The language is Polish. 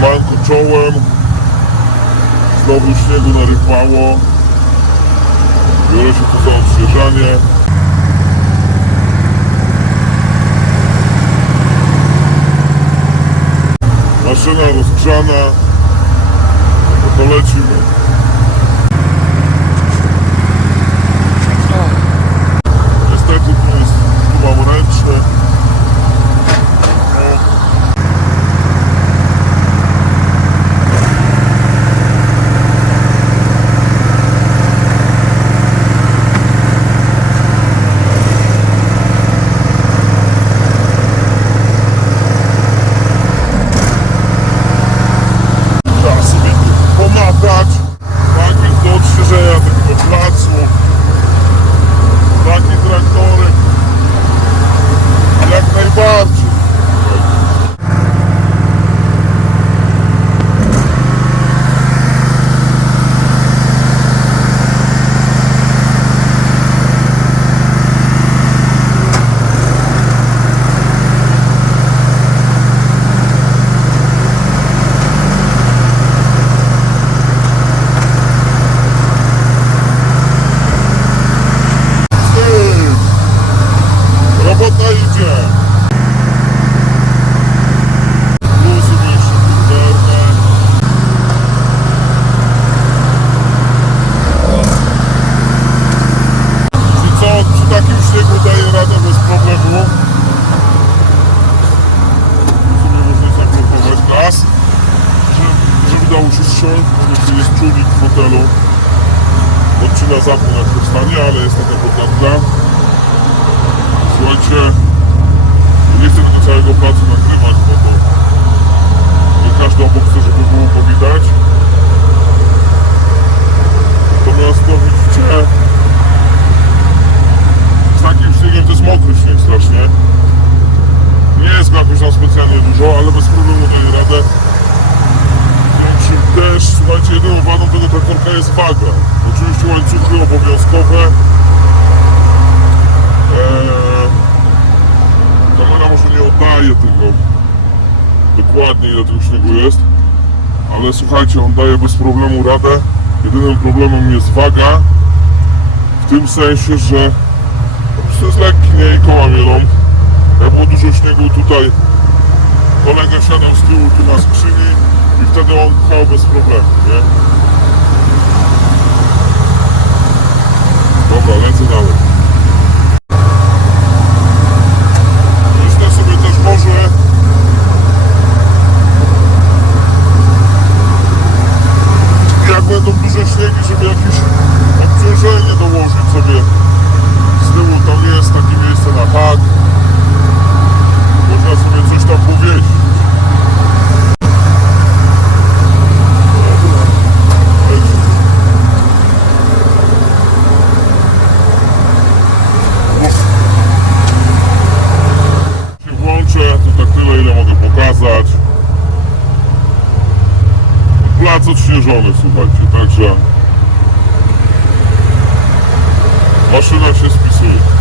Siemanko czołem. Znowu śniegu narywało. Biorę się tu za odświeżanie. Maszyna rozgrzana. No to lecimy. Niestety tu jest tu mam ręczny. O. Trzeba sobie tu pomachać. Tak więc do odświeżenia tego placu. Taki traktorek. Jak najbardziej. Z tym. Robota idzie. Bluzy mniejsze, kurde. Czy co, przy takim śniegu daje radę bez problemu? W sumie można zablokować gaz, żeby, żeby ściąć, bo jest czujnik w fotelu. Odcina zapłon jak to stanie, ale jest taka kotanka. Słuchajcie, nie chcę tego całego placu nagrywać, bo to nie każdy obok chce, żeby było go widać. Natomiast to widzicie, z takim śniegiem to jest mokry śnieg strasznie. Nie jest go jakoś tam specjalnie dużo, ale bez problemu daje radę. Też, słuchajcie, jedyną wadą tego traktorka jest waga. Oczywiście łańcuchy obowiązkowe. Eee, kamera może nie oddaje tego dokładnie ile tego śniegu jest, ale słuchajcie, on daje bez problemu radę. Jedynym problemem jest waga, w tym sensie, że po prostu jest lekki, nie i koła mielą. Jak było dużo śniegu tutaj, kolega siadał z tyłu tu na skrzyni i wtedy on pchał bez problemu, nie? Dobra, lecę dalej. Myślę sobie też może jak będą duże śniegi, żeby jakieś obciążenie dołożyć sobie z tyłu tam jest takie miejsce na hak Plac odśnieżony, słuchajcie, także maszyna się spisuje.